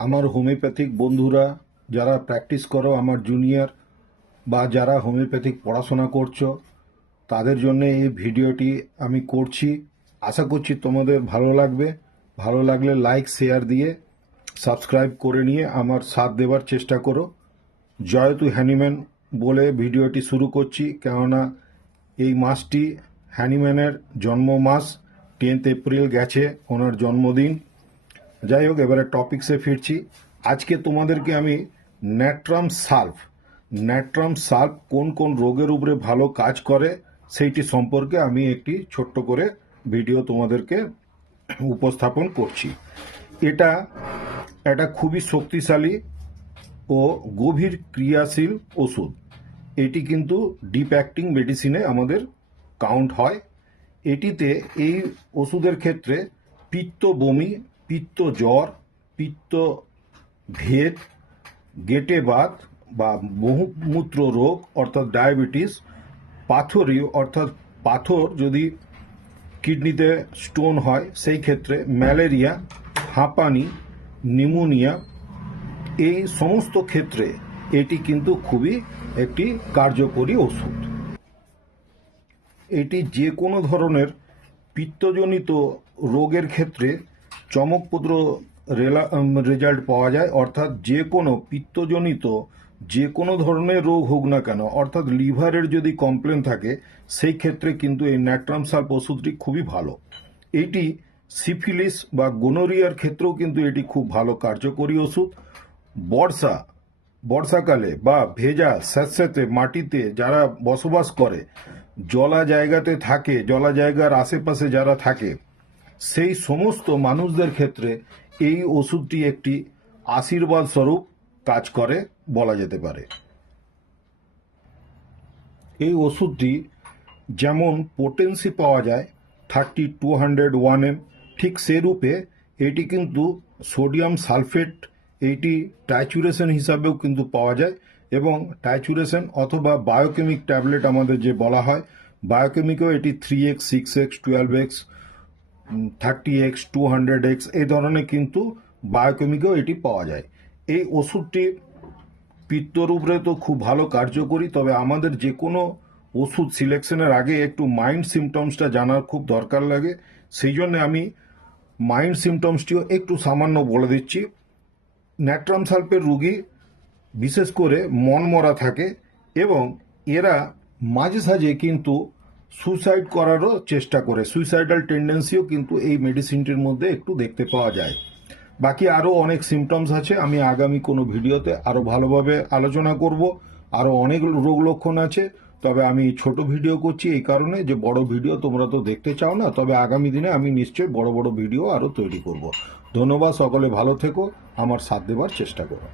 আমার হোমিওপ্যাথিক বন্ধুরা যারা প্র্যাকটিস করো, আমার জুনিয়র বা যারা হোমিওপ্যাথিক পড়াশোনা করছো, তাদের জন্য এই ভিডিওটি আমি করছি। আশা করছি তোমাদের ভালো লাগবে। ভালো লাগলে লাইক শেয়ার দিয়ে সাবস্ক্রাইব করে নিয়ে আমার সাথ দেওয়ার চেষ্টা করো। জয়তু হ্যানিম্যান বলে ভিডিওটি শুরু করছি, কেননা এই মাসটি হ্যানিম্যানের জন্ম মাস। 10 এপ্রিল গেছে ওনার জন্মদিন। যাই হোক, এবারে টপিকসে ফিরছি। আজকে তোমাদেরকে আমি ন্যাট্রাম সাল্প কোন কোন রোগের উপরে ভালো কাজ করে সেইটি সম্পর্কে আমি একটি ছোট্ট করে ভিডিও তোমাদেরকে উপস্থাপন করছি। এটা একটা খুবই শক্তিশালী ও গভীর ক্রিয়াশীল ওষুধ। এটি কিন্তু ডিপ অ্যাক্টিং মেডিসিনে আমাদের কাউন্ট হয়। এটিতে এই ওষুধের ক্ষেত্রে পিত্ত বমি, পিত্ত জ্বর, পিত্ত ভেদ, গেটে বাত বা বহুমূত্র রোগ অর্থাৎ ডায়াবেটিস, পাথরি অর্থাৎ পাথর যদি কিডনিতে স্টোন হয় সেই ক্ষেত্রে, ম্যালেরিয়া, হাঁপানি, নিউমোনিয়া, এই সমস্ত ক্ষেত্রে এটি কিন্তু খুবই একটি কার্যকরী ওষুধ। এটি যে কোনো ধরনের পিত্তজনিত রোগের ক্ষেত্রে চমকপ্রদ রেজাল্ট পাওয়া যায়। অর্থাৎ যে কোনো পিত্তজনিত যে কোনো ধরনের রোগ হোক না কেন, অর্থাৎ লিভারের যদি কমপ্লেন থাকে, সেই ক্ষেত্রে কিন্তু এই ন্যাট্রাম সাল্প ওষুধটি খুবই ভালো। এটি সিফিলিস বা গোনোরিয়ার ক্ষেত্রেও কিন্তু এটি খুব ভালো কার্যকরী ওষুধ। বর্ষাকালে বা ভেজা স্যাঁতস্যাঁতে মাটিতে যারা বসবাস করে, জলা জায়গাতে থাকে, জলা জায়গার আশেপাশে যারা থাকে, সেই সমস্ত মানুষদের ক্ষেত্রে এই ওষুধটি একটি আশীর্বাদ স্বরূপ কাজ করে বলা যেতে পারে। এই ওষুধটি যেমন পোটেন্সি পাওয়া যায় 30-201 ঠিক সেরূপে এটি কিন্তু সোডিয়াম সালফেট, এইটি টাইচুরেশন হিসাবেও কিন্তু পাওয়া যায়। এবং টাইচুরেশন অথবা বায়োকেমিক ট্যাবলেট আমাদের যে বলা হয়, বায়োকেমিকেও এটি 3x, 6x, 12x, 30x, 200x এই ধরনের কিন্তু বায়োকেমিকেও এটি পাওয়া যায়। এই ওষুধটি পিত্তর উপরে তো খুব ভালো কার্যকরী, তবে আমাদের যে কোনো ওষুধ সিলেকশনের আগে একটু মাইন্ড সিমটমসটা জানার খুব দরকার লাগে। সেই জন্য আমি মাইন্ড সিমটমসটিও একটু সামান্য বলে দিচ্ছি। ন্যাট্রাম সাল্পের রোগী বিশেষ করে মনমরা থাকে এবং এরা মাঝে সাঝে কিন্তু সুইসাইড করারও চেষ্টা করে। সুইসাইডাল টেন্ডেন্সিও কিন্তু এই মেডিসিনটির মধ্যে একটু দেখতে পাওয়া যায়। বাকি আরও অনেক সিমটমস আছে, আমি আগামী কোনো ভিডিওতে আরও ভালোভাবে আলোচনা করব। আরও অনেক রোগ লক্ষণ আছে, তবে আমি ছোট ভিডিও করছি এই কারণে যে বড় ভিডিও তোমরা তো দেখতে চাও না। তবে আগামী দিনে আমি নিশ্চয়ই বড় বড় ভিডিও আরও তৈরি করব। ধন্যবাদ, সকলে ভালো থেকো, আমার সাথ দেবার চেষ্টা করো।